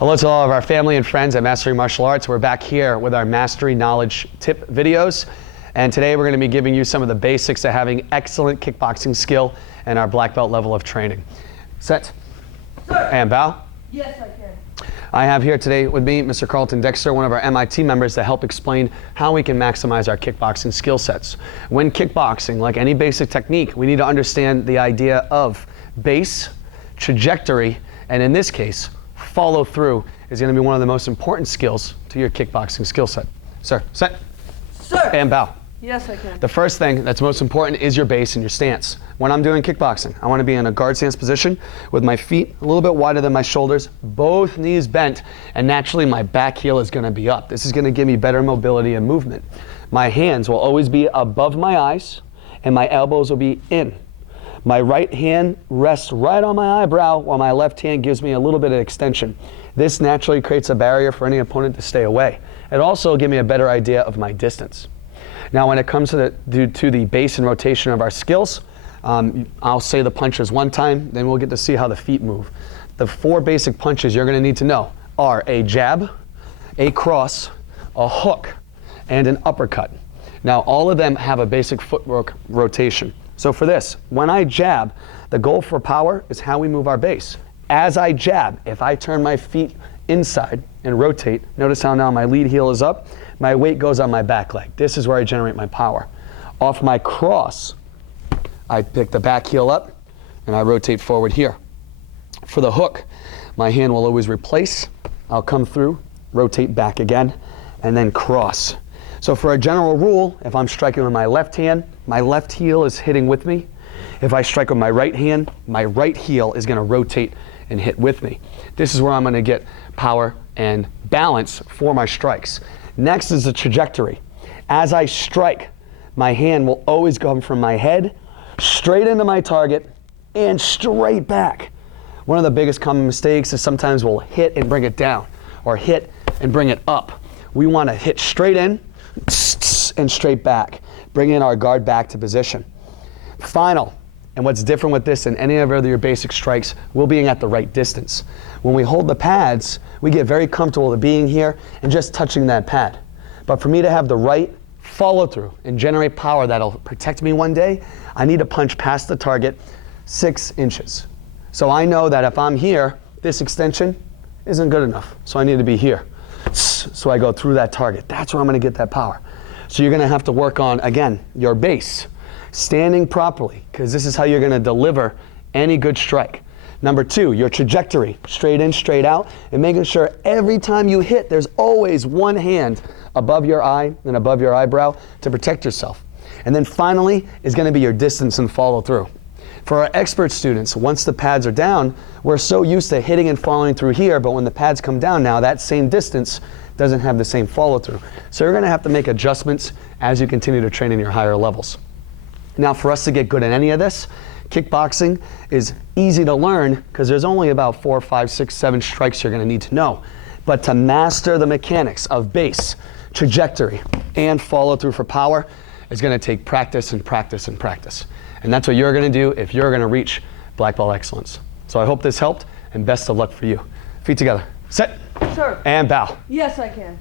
Hello to all of our family and friends at Mastering Martial Arts. We're back here with our Mastery Knowledge Tip videos. And today we're going to be giving you some of the basics of having excellent kickboxing skill and our black belt level of training. Set. Sir. And bow. Yes, I can. I have here today with me Mr. Carlton Dexter, one of our MIT members, to help explain how we can maximize our kickboxing skill sets. When kickboxing, like any basic technique, we need to understand the idea of base, trajectory, and in this case, follow through is going to be one of the most important skills to your kickboxing skill set. Sir, set. Sir. And bow. Yes, I can. The first thing that's most important is your base and your stance. When I'm doing kickboxing, I want to be in a guard stance position with my feet a little bit wider than my shoulders, both knees bent, and naturally my back heel is going to be up. This is going to give me better mobility and movement. My hands will always be above my eyes, and my elbows will be in. My right hand rests right on my eyebrow, while my left hand gives me a little bit of extension. This naturally creates a barrier for any opponent to stay away. It also gives me a better idea of my distance. Now, when it comes to the base and rotation of our skills, I'll say the punches one time, then we'll get to see how the feet move. The four basic punches you're going to need to know are a jab, a cross, a hook, and an uppercut. Now, all of them have a basic footwork rotation. So for this, when I jab, the goal for power is how we move our base. As I jab, if I turn my feet inside and rotate, notice how now my lead heel is up, my weight goes on my back leg. This is where I generate my power. Off my cross, I pick the back heel up and I rotate forward here. For the hook, my hand will always replace. I'll come through, rotate back again, and then cross. So for a general rule, if I'm striking with my left hand, my left heel is hitting with me. If I strike with my right hand, my right heel is going to rotate and hit with me. This is where I'm going to get power and balance for my strikes. Next is the trajectory. As I strike, my hand will always come from my head, straight into my target, and straight back. One of the biggest common mistakes is sometimes we'll hit and bring it down, or hit and bring it up. We want to hit straight in, and straight back, bringing our guard back to position. Final, and what's different with this than any of your basic strikes, we're being at the right distance. When we hold the pads, we get very comfortable with being here and just touching that pad. But for me to have the right follow through and generate power that'll protect me one day, I need to punch past the target 6 inches. So I know that if I'm here, this extension isn't good enough. So I need to be here. So I go through that target. That's where I'm going to get that power. So you're going to have to work on, again, your base, standing properly, because this is how you're going to deliver any good strike. Number 2, your trajectory, straight in, straight out, and making sure every time you hit, there's always one hand above your eye and above your eyebrow to protect yourself. And then finally is going to be your distance and follow through. For our expert students, once the pads are down, we're so used to hitting and following through here, but when the pads come down now, that same distance doesn't have the same follow through. So you're going to have to make adjustments as you continue to train in your higher levels. Now, for us to get good at any of this, kickboxing is easy to learn because there's only about 4, 5, 6, 7 strikes you're going to need to know. But to master the mechanics of base, trajectory, and follow through for power is going to take practice and practice and practice. And that's what you're going to do if you're going to reach black belt excellence. So I hope this helped, and best of luck for you. Feet together. Set. Sir. And bow. Yes, I can.